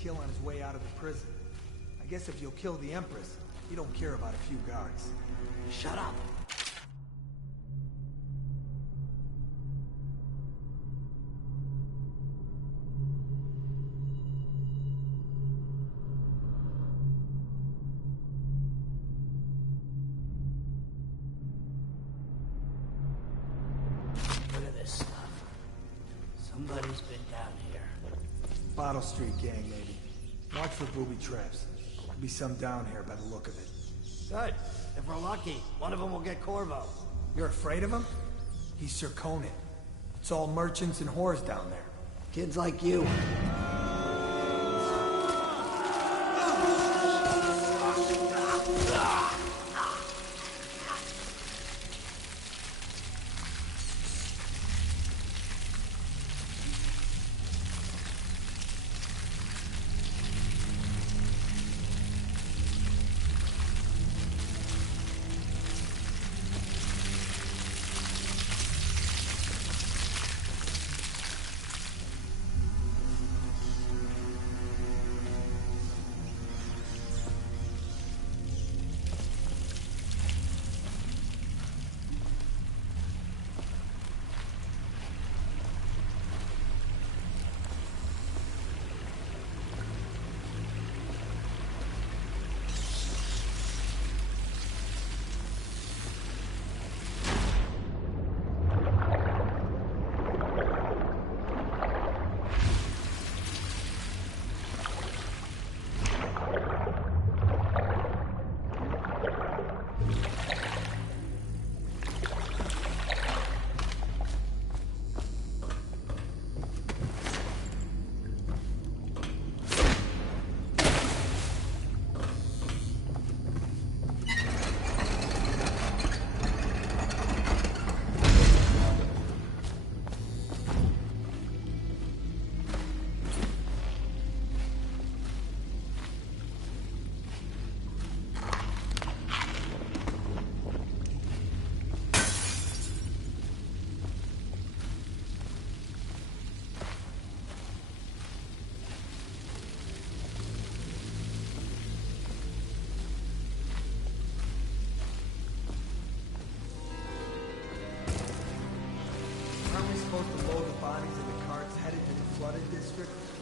kill on his way out of the prison. I guess if you'll kill the Empress, you don't care about a few guards. Shut up! Look at this stuff. Somebody's been down here. Bottle Street gang, maybe. Watch for booby traps. There'll be some down here by the look of it. Good. If we're lucky, one of them will get Corvo. You're afraid of him? He's Sir Conan. It's all merchants and whores down there. Kids like you.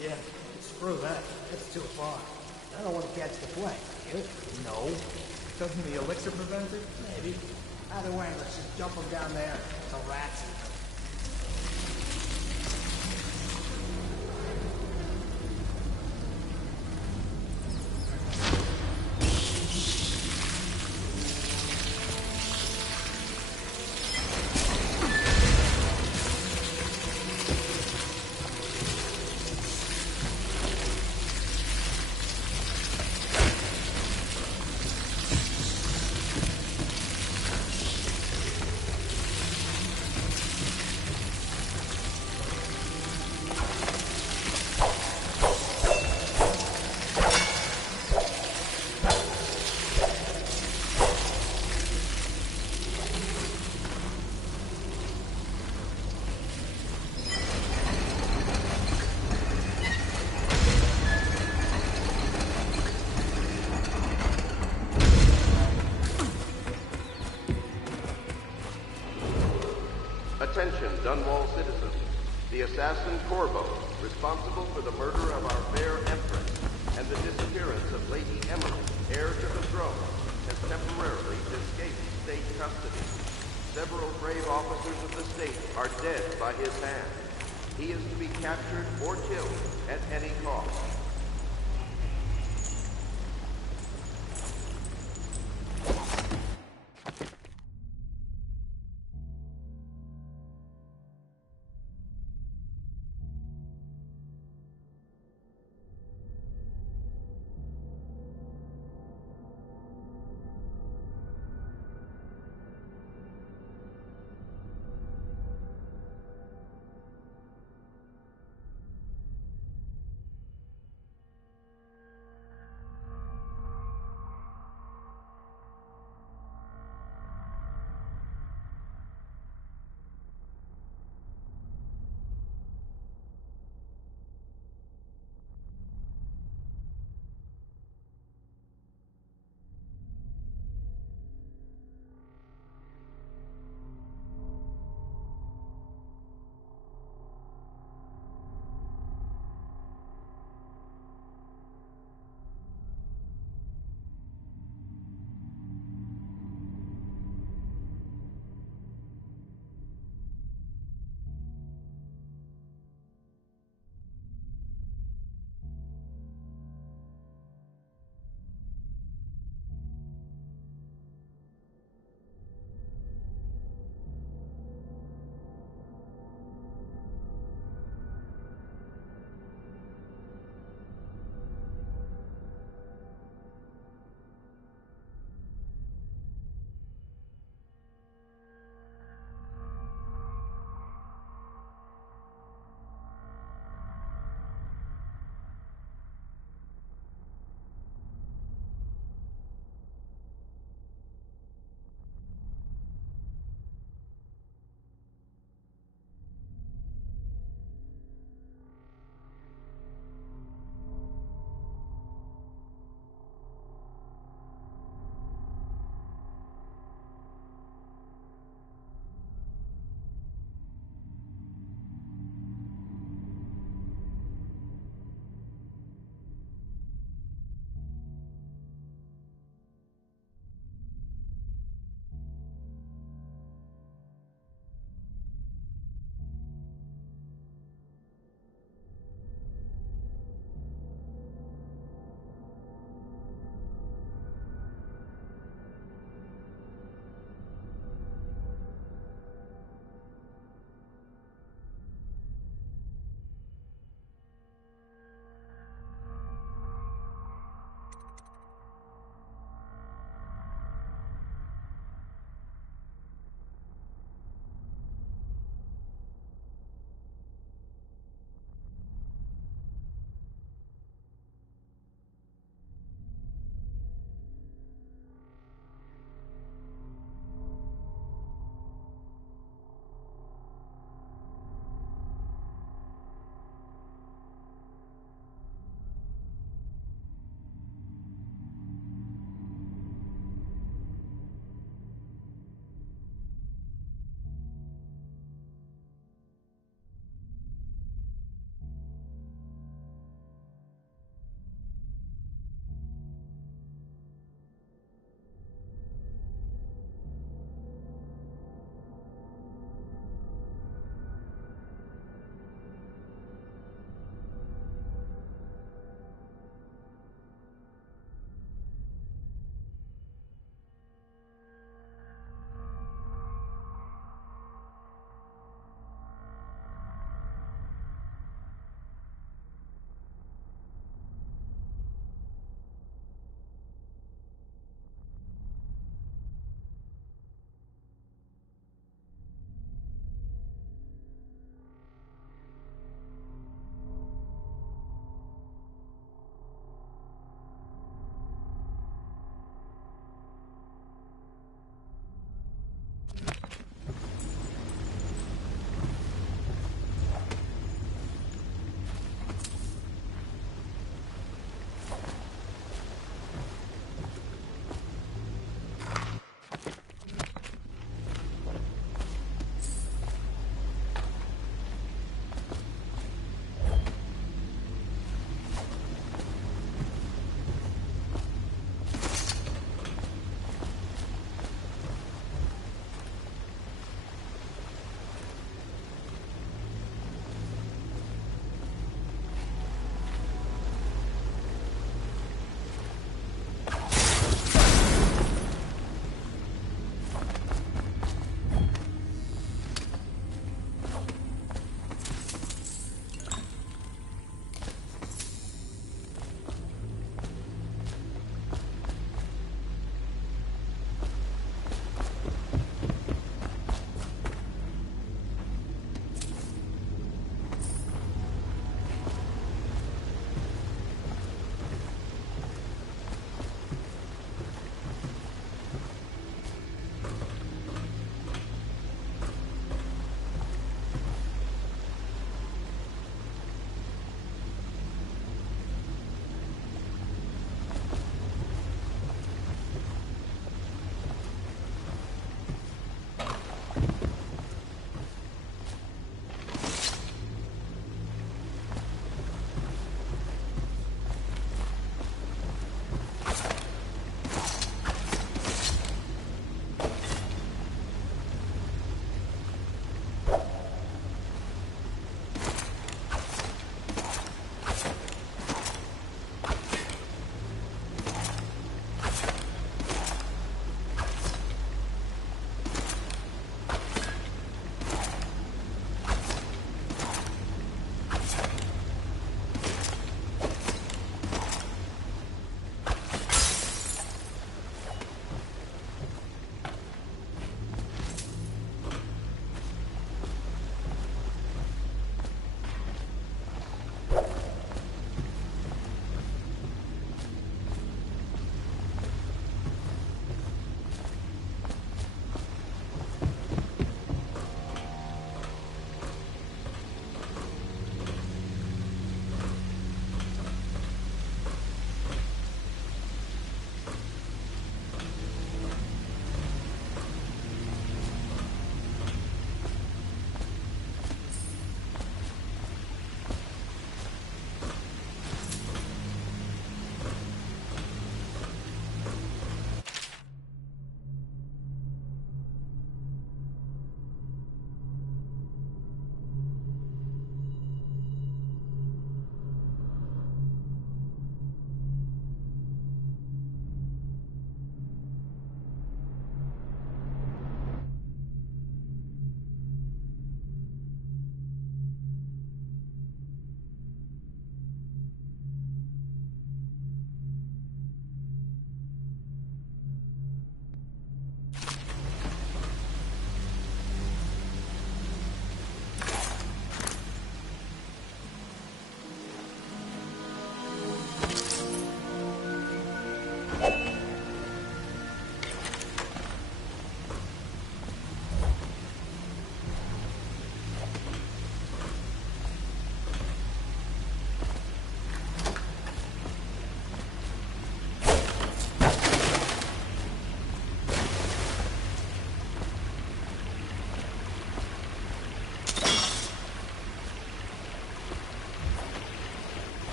Yeah, screw that. That's too far. I don't want to catch the plague. You? No. Doesn't the elixir prevent it? Maybe. Either way, let's just dump them down there. Till rats eat them. Attention, Dunwall citizens. The assassin Corvo, responsible for the murder of our fair Empress and the disappearance of Lady Emily, heir to the throne, has temporarily escaped state custody. Several brave officers of the state are dead by his hand. He is to be captured or killed at any cost.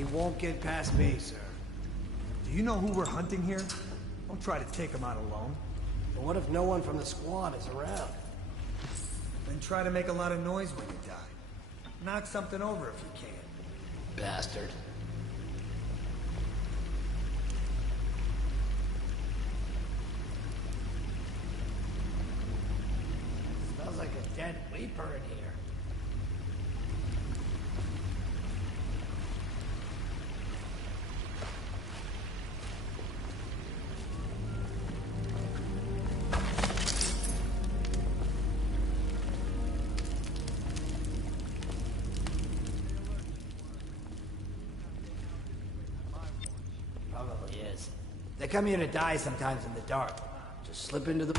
He won't get past me, sir. Do you know who we're hunting here? Don't try to take him out alone. But what if no one from the squad is around? Then try to make a lot of noise when you die. Knock something over if you can. Bastard. Smells like a dead Reaper in here. Probably is. They come here to die sometimes in the dark. Just slip into the...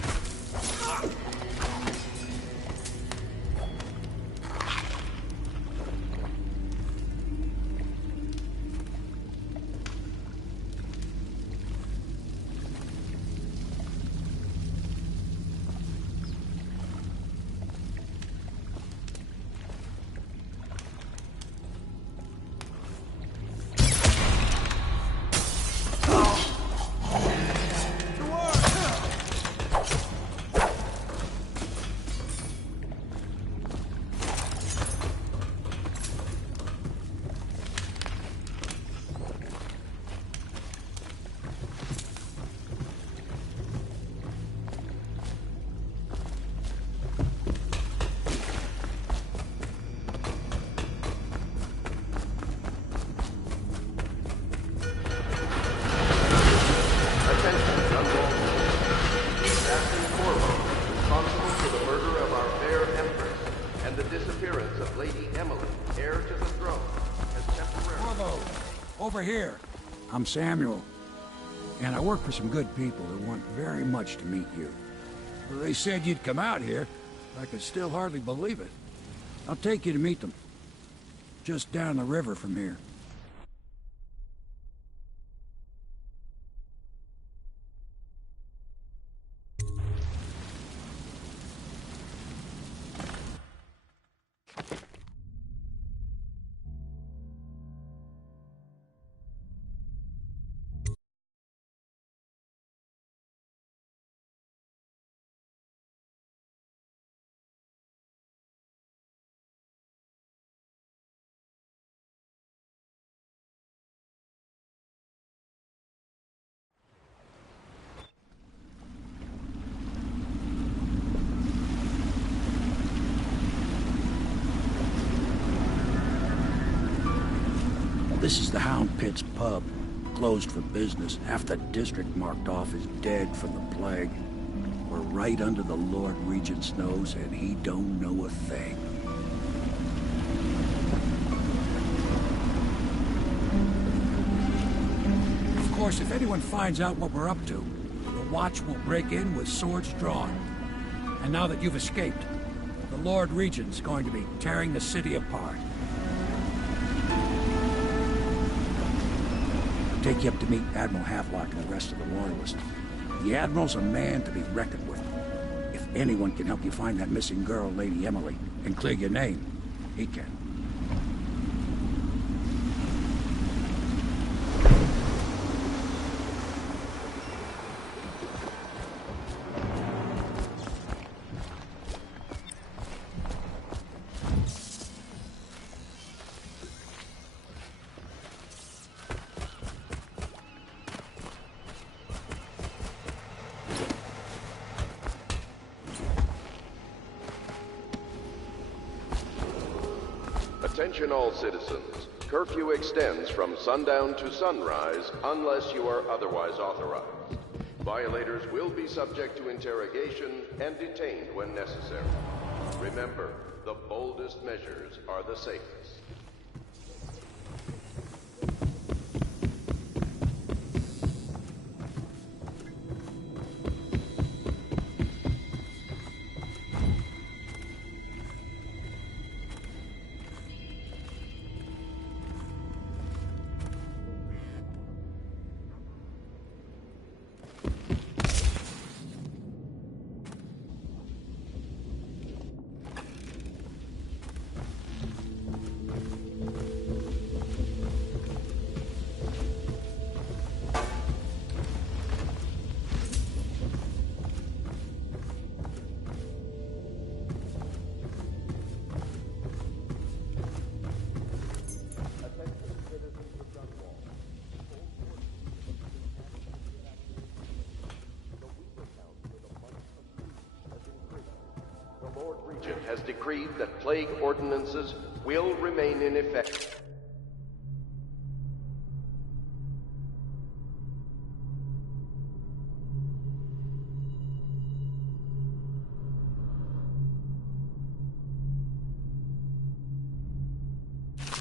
Over here. I'm Samuel, and I work for some good people who want very much to meet you. They said you'd come out here. I could still hardly believe it. I'll take you to meet them. Just down the river from here. This is the Hound Pit's pub, closed for business. Half the district marked off as dead from the plague. We're right under the Lord Regent's nose, and he don't know a thing. Of course, if anyone finds out what we're up to, the Watch will break in with swords drawn. And now that you've escaped, the Lord Regent's going to be tearing the city apart. Take you up to meet Admiral Havelock and the rest of the Loyalists. The Admiral's a man to be reckoned with. If anyone can help you find that missing girl, Lady Emily, and clear your name, he can. Attention all citizens. Curfew extends from sundown to sunrise unless you are otherwise authorized. Violators will be subject to interrogation and detained when necessary. Remember, the boldest measures are the safest. has decreed that plague ordinances will remain in effect.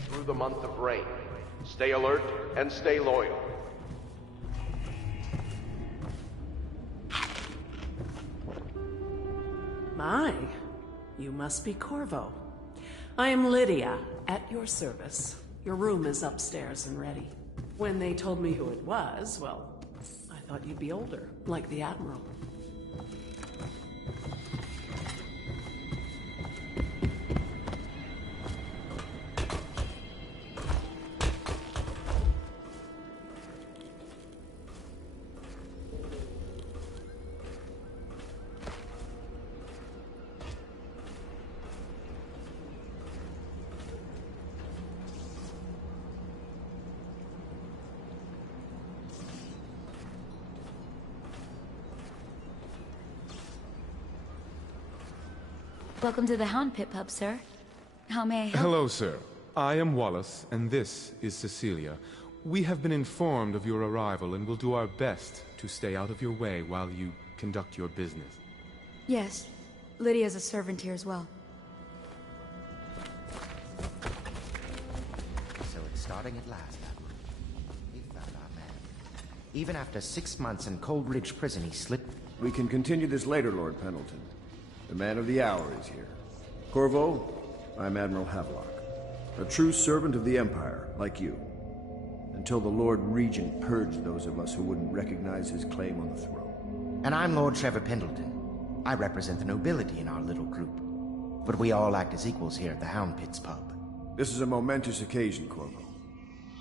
Through the month of rain. Stay alert and stay loyal. My, you must be Corvo. I am Lydia, at your service. Your room is upstairs and ready. When they told me who it was, well, I thought you'd be older, like the Admiral. Welcome to the Hound Pit Pub, sir. How may I help? Hello, sir. I am Wallace, and this is Cecilia. We have been informed of your arrival and will do our best to stay out of your way while you conduct your business. Yes. Lydia's a servant here as well. So it's starting at last, Admiral. We found our man. Even after 6 months in Cold Ridge Prison, he slipped... We can continue this later, Lord Pendleton. The man of the hour is here. Corvo, I'm Admiral Havelock. A true servant of the Empire, like you. Until the Lord Regent purged those of us who wouldn't recognize his claim on the throne. And I'm Lord Trevor Pendleton. I represent the nobility in our little group. But we all act as equals here at the Hound Pit's pub. This is a momentous occasion, Corvo.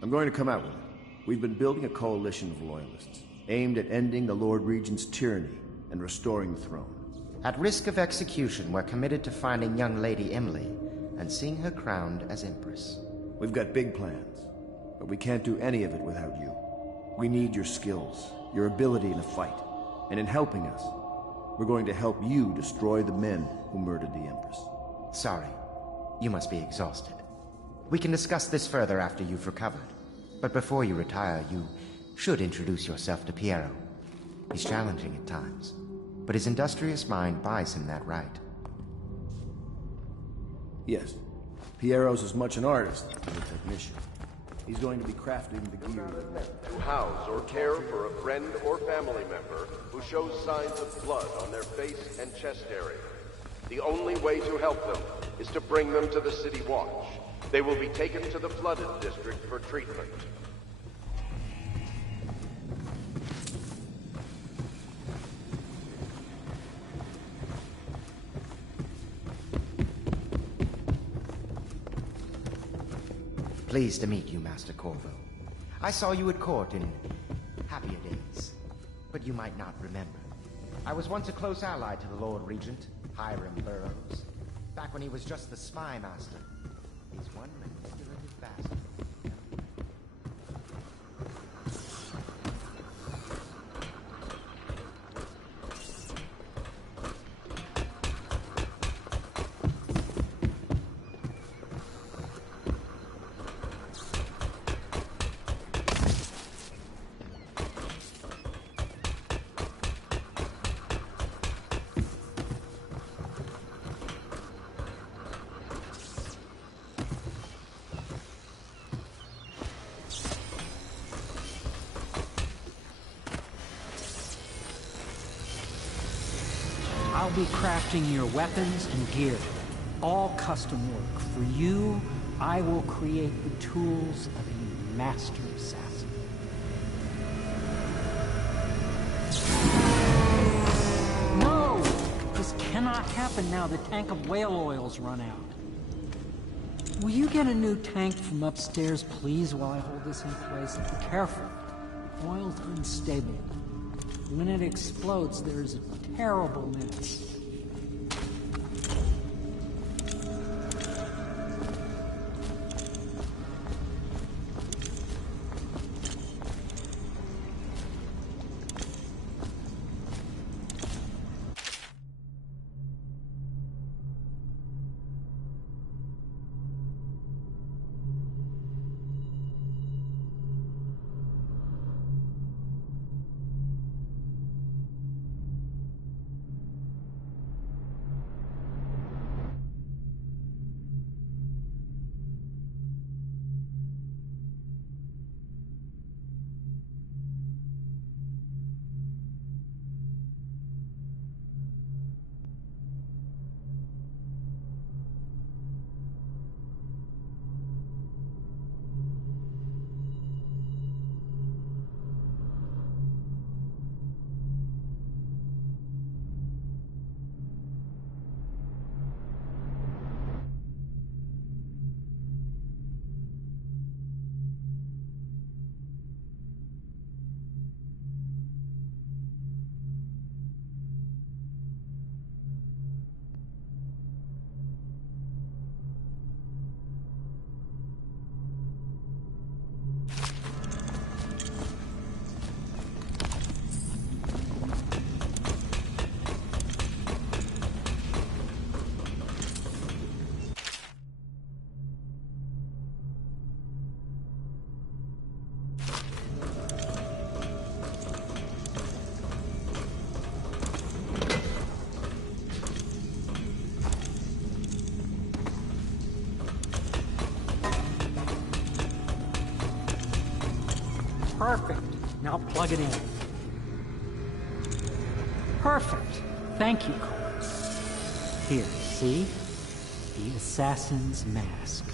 I'm going to come out with it. We've been building a coalition of loyalists, aimed at ending the Lord Regent's tyranny and restoring the throne. At risk of execution, we're committed to finding young Lady Emily and seeing her crowned as Empress. We've got big plans, but we can't do any of it without you. We need your skills, your ability in a fight, and in helping us, we're going to help you destroy the men who murdered the Empress. Sorry, you must be exhausted. We can discuss this further after you've recovered. But before you retire, you should introduce yourself to Piero. He's challenging at times, but his industrious mind buys him that right. Yes. Piero's as much an artist as a technician. He's going to be crafting the gear. To house or care for a friend or family member who shows signs of blood on their face and chest area. The only way to help them is to bring them to the City Watch. They will be taken to the flooded district for treatment. Pleased to meet you, Master Corvo. I saw you at court in happier days, but you might not remember. I was once a close ally to the Lord Regent, Hiram Burroughs, back when he was just the spy master. He's one manipulative bastard. I'll be crafting your weapons and gear. All custom work. For you, I will create the tools of a master assassin. No! This cannot happen now. The tank of whale oil's run out. Will you get a new tank from upstairs, please, while I hold this in place? Careful. Oil's unstable. When it explodes, there's a terrible mess. Perfect. Now plug it in. Perfect. Thank you, Cole. Here, see? The assassin's mask.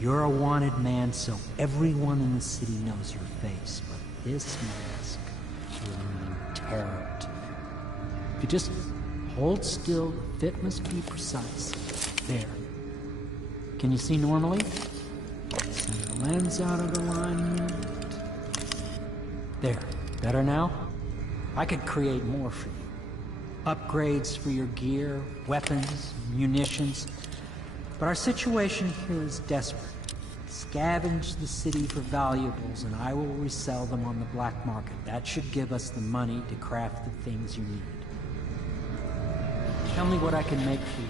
You're a wanted man, so everyone in the city knows your face, but this mask will mean terror to you. If you just hold still, the fit must be precise. There. Can you see normally? Send the lens out of alignment. There. Better now? I could create more for you. Upgrades for your gear, weapons, munitions. But our situation here is desperate. Scavenge the city for valuables and I will resell them on the black market. That should give us the money to craft the things you need. Tell me what I can make for you.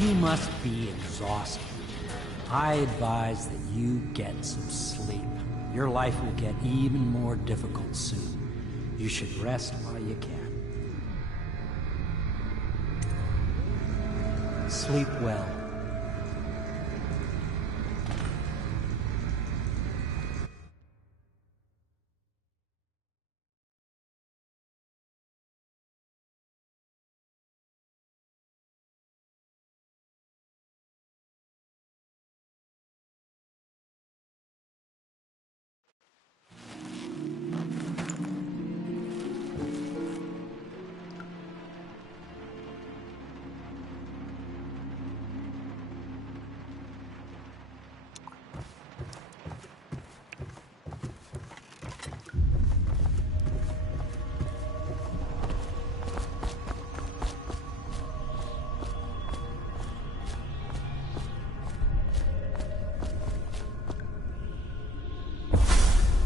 You must be exhausted. I advise that you get some sleep. Your life will get even more difficult soon. You should rest while you can. Sleep well.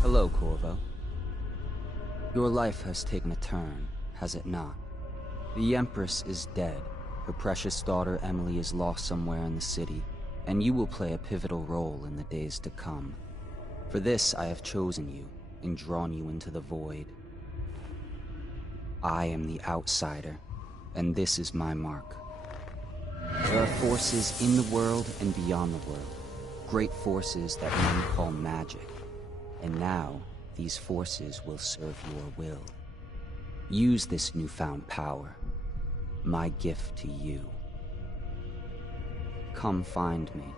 Hello, Corvo. Your life has taken a turn, has it not? The Empress is dead. Her precious daughter Emily is lost somewhere in the city, and you will play a pivotal role in the days to come. For this, I have chosen you and drawn you into the void. I am the outsider, and this is my mark. There are forces in the world and beyond the world, great forces that men call magic. And now, these forces will serve your will. Use this newfound power, my gift to you. Come find me.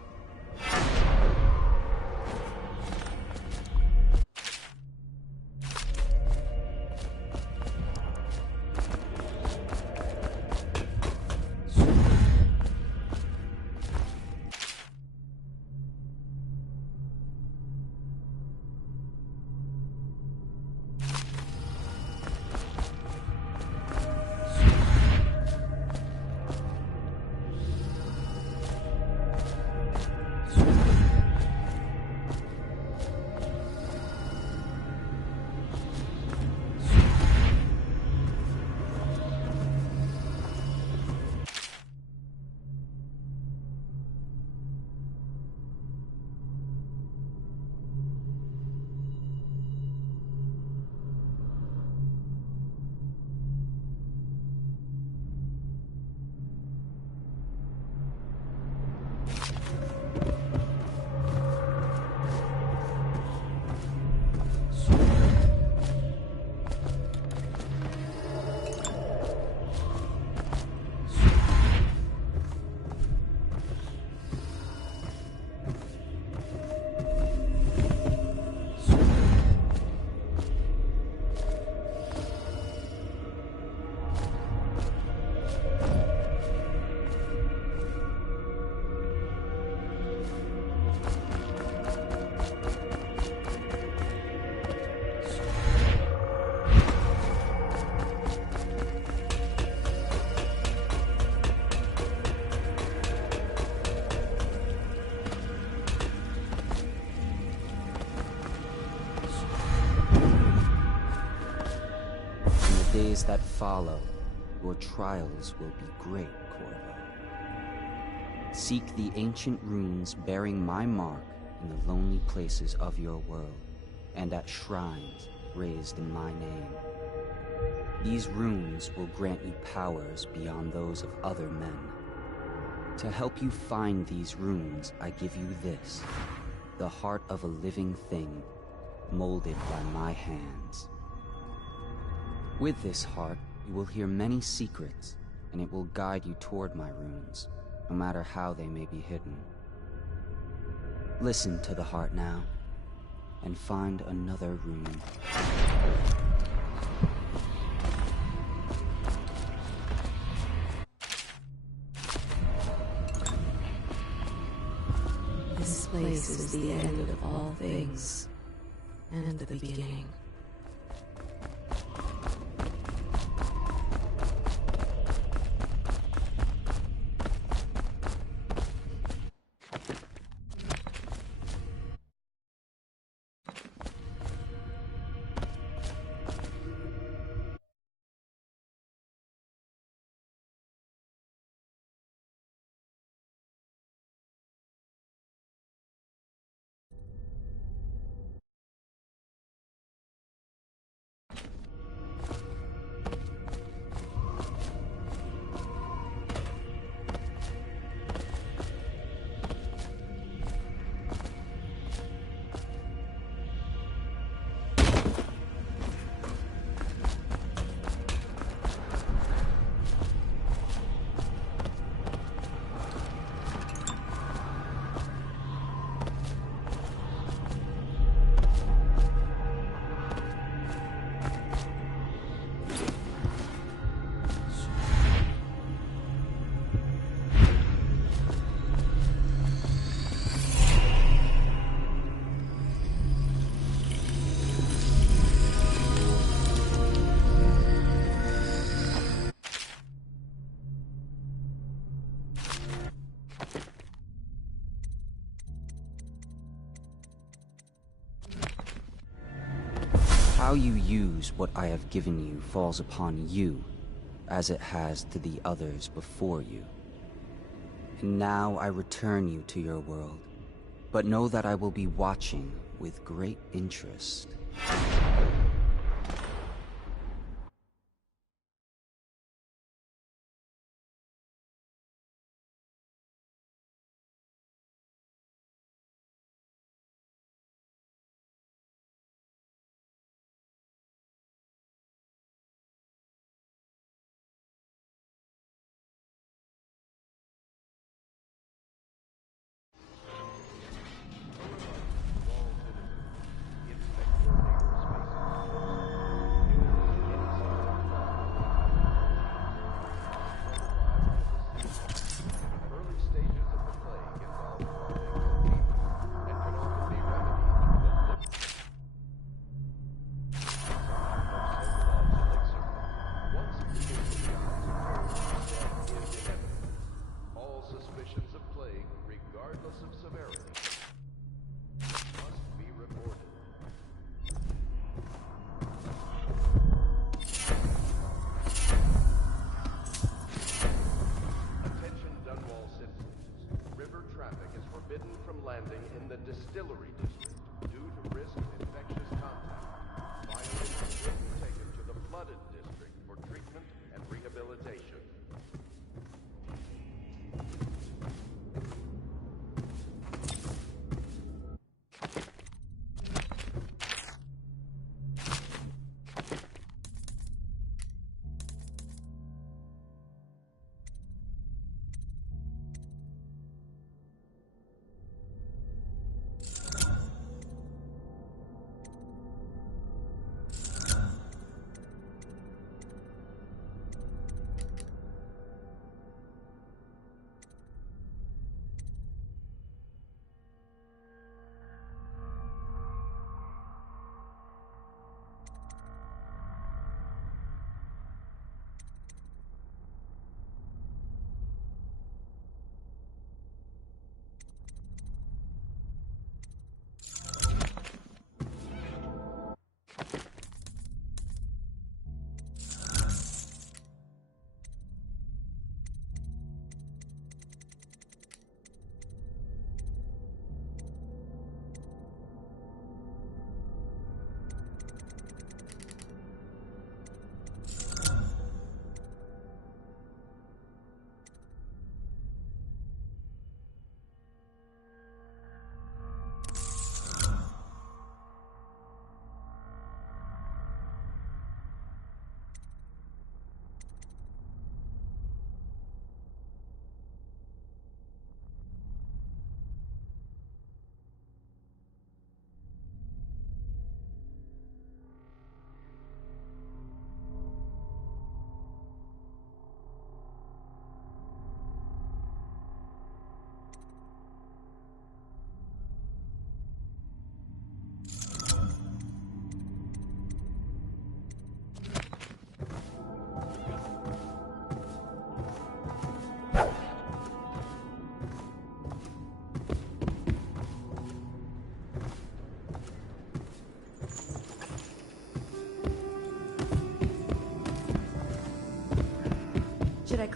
days that follow, your trials will be great, Corvo. Seek the ancient runes bearing my mark in the lonely places of your world, and at shrines raised in my name. These runes will grant you powers beyond those of other men. To help you find these runes, I give you this, the heart of a living thing, molded by my hands. With this heart, you will hear many secrets, and it will guide you toward my runes, no matter how they may be hidden. Listen to the heart now, and find another rune. This place is the end of all things, and the beginning. How you use what I have given you falls upon you, as it has to the others before you. And now I return you to your world, but know that I will be watching with great interest. Landing in the distillery district due to risk of infectious contact. Violations will be taken to the flooded district for treatment and rehabilitation.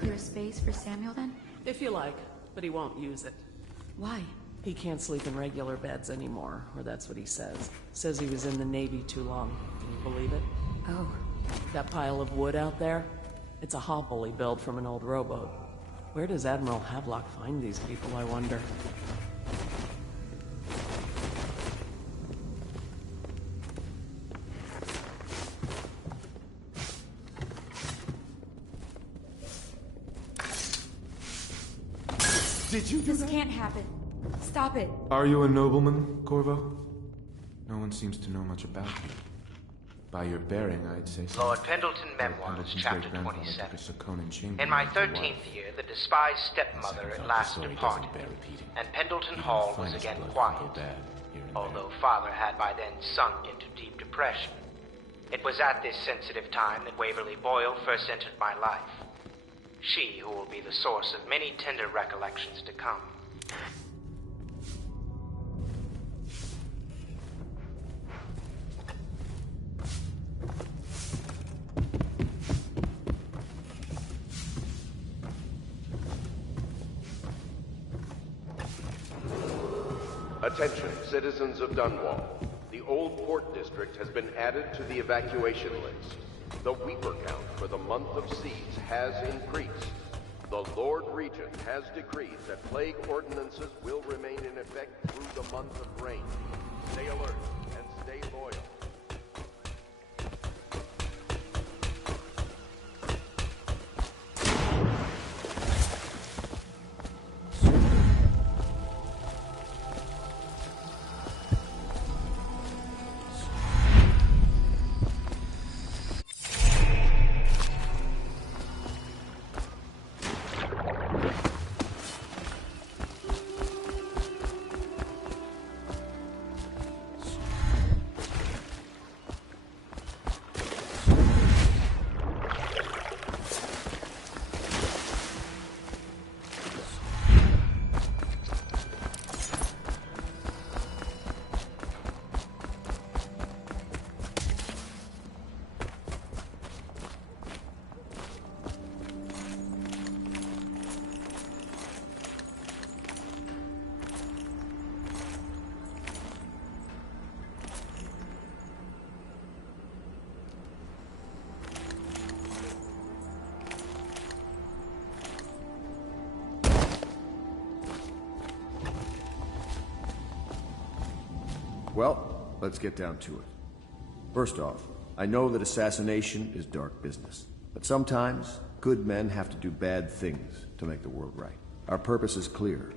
secure space for Samuel then? If you like, but he won't use it. Why? He can't sleep in regular beds anymore, or that's what he says. Says he was in the Navy too long. Can you believe it? Oh. That pile of wood out there? It's a hovel he built from an old rowboat. Where does Admiral Havelock find these people, I wonder? Did you do This that? can't happen. Stop it. Are you a nobleman, Corvo? No one seems to know much about you. By your bearing, I'd say so. Lord Pendleton Memoirs, Pendleton's Chapter great-grandfather 27. took a Sakonan chamber In my for a while. 13th year, the despised stepmother at last Sorry, departed, doesn't bear repeating. and Pendleton Even Hall the was finest again blood quiet, can go bad here and although father had by then sunk into deep depression. It was at this sensitive time that Waverly Boyle first entered my life. She who will be the source of many tender recollections to come. Attention, citizens of Dunwall. The Old Port District has been added to the evacuation list. The Weeper count for the month of siege has increased. The Lord Regent has decreed that plague ordinances will remain in effect through the month of rain. Stay alert and stay loyal. Well, let's get down to it. First off, I know that assassination is dark business, but sometimes good men have to do bad things to make the world right. Our purpose is clear.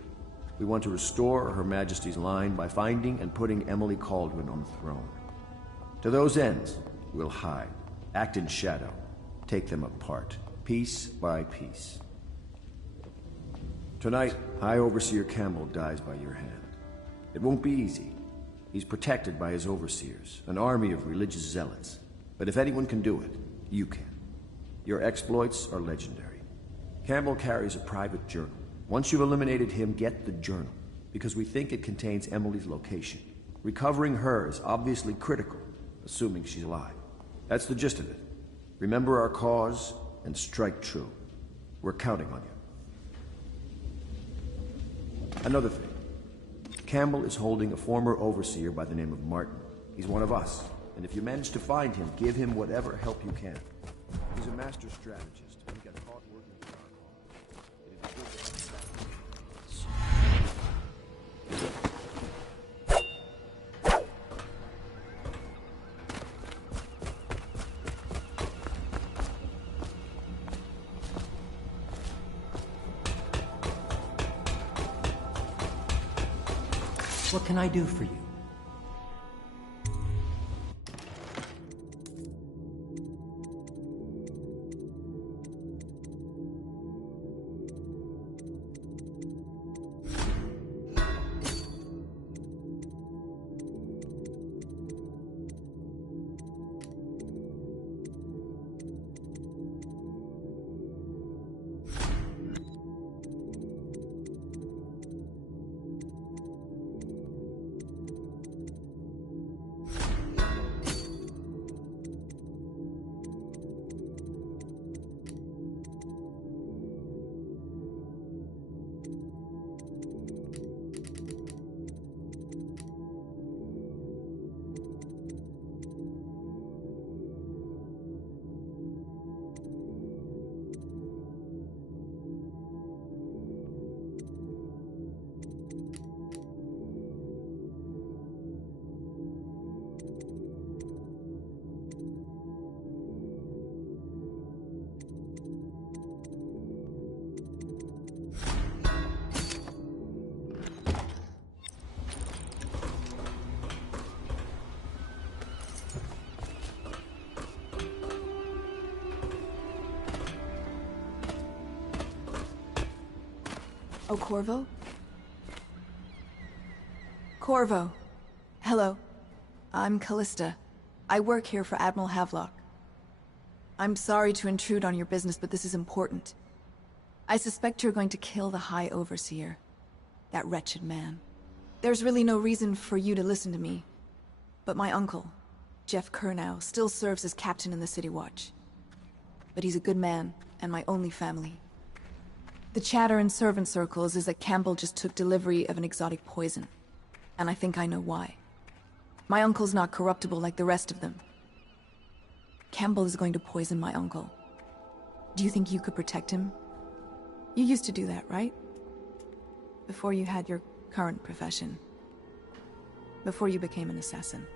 We want to restore Her Majesty's line by finding and putting Emily Kaldwin on the throne. To those ends, we'll hide, act in shadow, take them apart, piece by piece. Tonight, High Overseer Campbell dies by your hand. It won't be easy. He's protected by his overseers, an army of religious zealots. But if anyone can do it, you can. Your exploits are legendary. Campbell carries a private journal. Once you've eliminated him, get the journal, because we think it contains Emily's location. Recovering her is obviously critical, assuming she's alive. That's the gist of it. Remember our cause and strike true. We're counting on you. Another thing. Campbell is holding a former overseer by the name of Martin. He's one of us, and if you manage to find him, give him whatever help you can. He's a master strategist, and he got caught working for our cause. It'd be good to have him back. What can I do for you? Oh, Corvo? Corvo. Hello. I'm Callista. I work here for Admiral Havelock. I'm sorry to intrude on your business, but this is important. I suspect you're going to kill the High Overseer. That wretched man. There's really no reason for you to listen to me. But my uncle, Jeff Kernow, still serves as captain in the City Watch. But he's a good man, and my only family. The chatter in servant circles is that Campbell just took delivery of an exotic poison. And I think I know why. My uncle's not corruptible like the rest of them. Campbell is going to poison my uncle. Do you think you could protect him? You used to do that, right? Before you had your current profession. Before you became an assassin.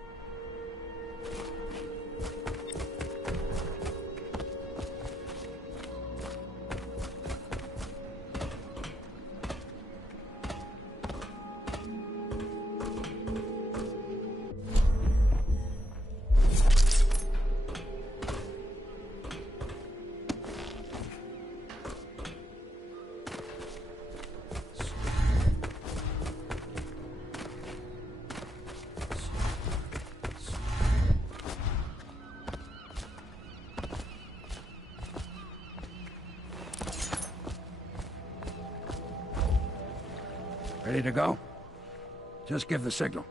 Ready to go? Just give the signal.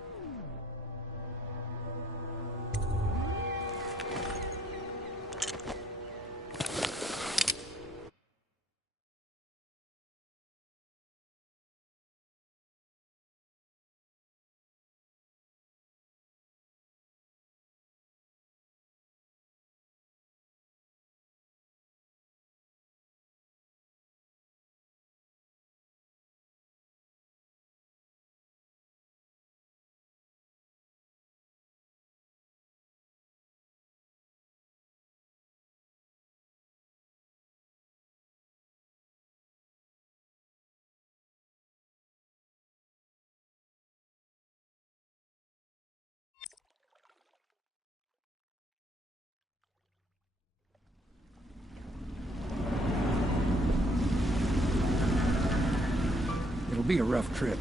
It'll be a rough trip.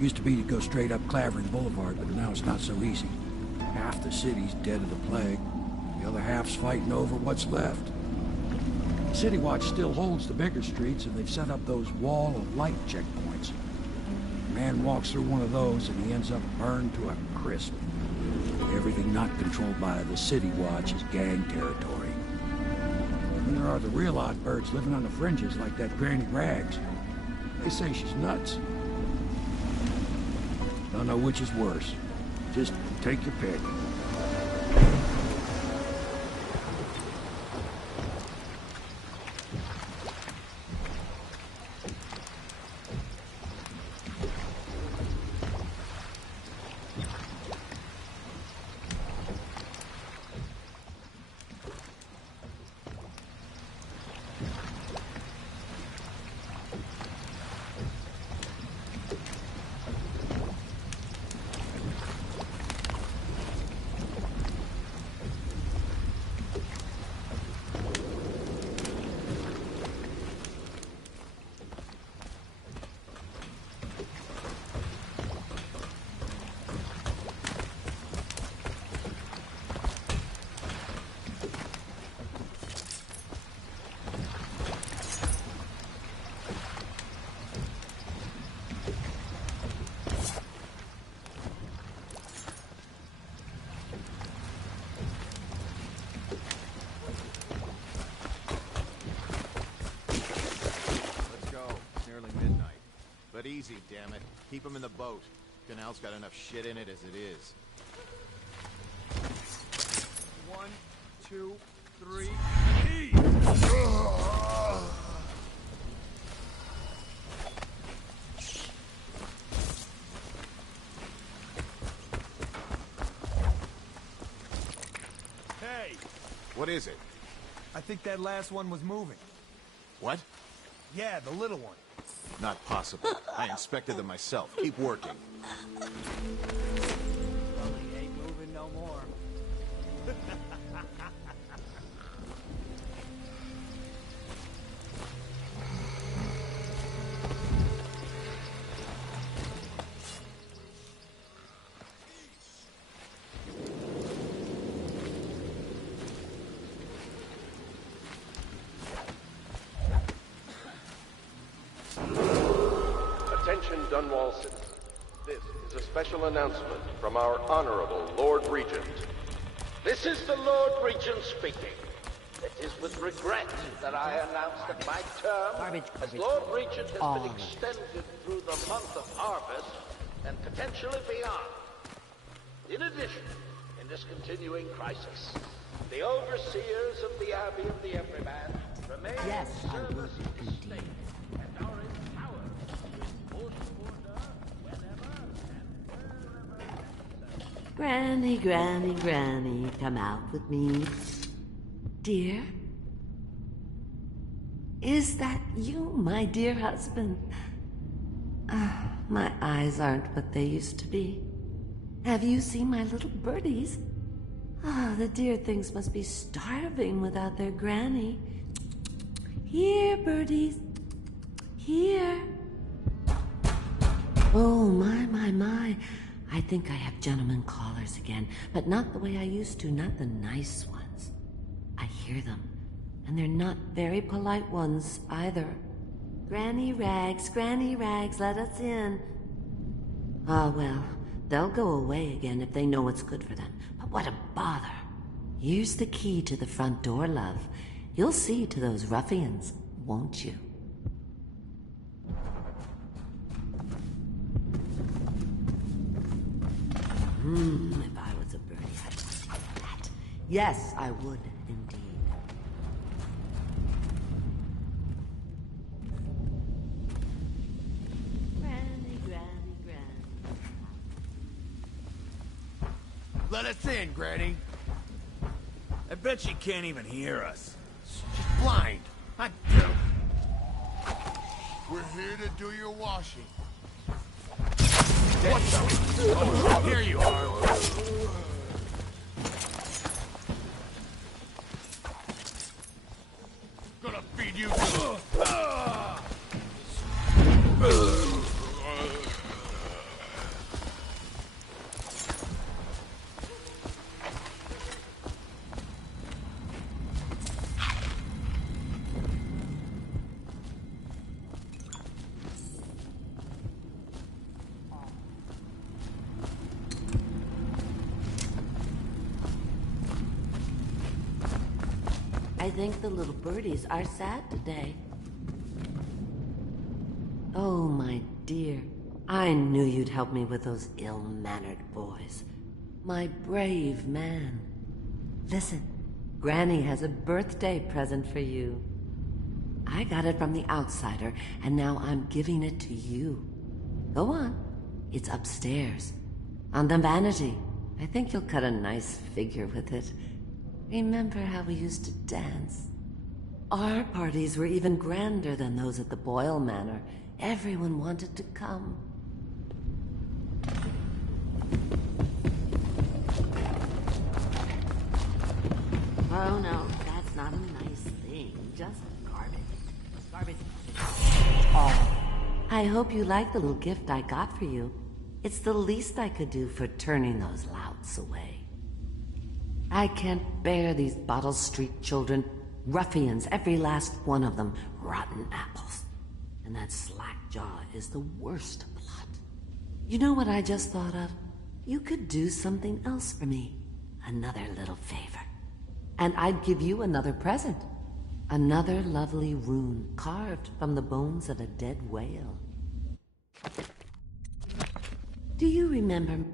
Used to be to go straight up Clavering Boulevard, but now it's not so easy. Half the city's dead of the plague. The other half's fighting over what's left. City Watch still holds the bigger streets, and they've set up those wall of light checkpoints. A man walks through one of those, and he ends up burned to a crisp. Everything not controlled by the City Watch is gang territory. And there are the real odd birds living on the fringes, like that Granny Rags. They say she's nuts. Don't know which is worse. Just take your pick. Easy, damn it. Keep him in the boat. Canal's got enough shit in it as it is. 1, 2, 3. Hey! What is it? I think that last one was moving. What? Yeah, the little one. Not possible. I inspected them myself. Keep working. Well, he ain't moving no more. Dunwall citizens, this is a special announcement from our Honorable Lord Regent. This is the Lord Regent speaking. It is with regret that I announce that my term as Lord Regent has been extended through the month of harvest and potentially beyond. In addition, in this continuing crisis, the overseers of the Abbey of the Everyman remain in service of the state and are empowered to enforce order whenever and wherever. Granny, Granny, Granny, come out with me. Dear? Is that you, my dear husband? My eyes aren't what they used to be. Have you seen my little birdies? The dear things must be starving without their granny. Here, birdies. Here. Oh, my. I think I have gentlemen callers again, but not the way I used to, not the nice ones. I hear them, and they're not very polite ones either. Granny Rags, let us in. Well, they'll go away again if they know what's good for them. But what a bother. Here's the key to the front door, love. You'll see to those ruffians, won't you? If I was a birdie, I'd do that. Yes, I would, indeed. Granny. Let us in, Granny. I bet she can't even hear us. She's blind. I do. We're here to do your washing. What the? Oh, here you are. Gonna feed you. I think the little birdies are sad today. Oh, my dear. I knew you'd help me with those ill-mannered boys. My brave man. Listen, Granny has a birthday present for you. I got it from the outsider, and now I'm giving it to you. Go on. It's upstairs. On the vanity. I think you'll cut a nice figure with it. Remember how we used to dance? Our parties were even grander than those at the Boyle Manor. Everyone wanted to come. Oh no, that's not a nice thing. Just garbage. Garbage. Oh. I hope you like the little gift I got for you. It's the least I could do for turning those louts away. I can't bear these Bottle Street children. Ruffians, every last one of them. Rotten apples. And that slack jaw is the worst lot. You know what I just thought of? You could do something else for me. Another little favor. And I'd give you another present. Another lovely rune carved from the bones of a dead whale. Do you remember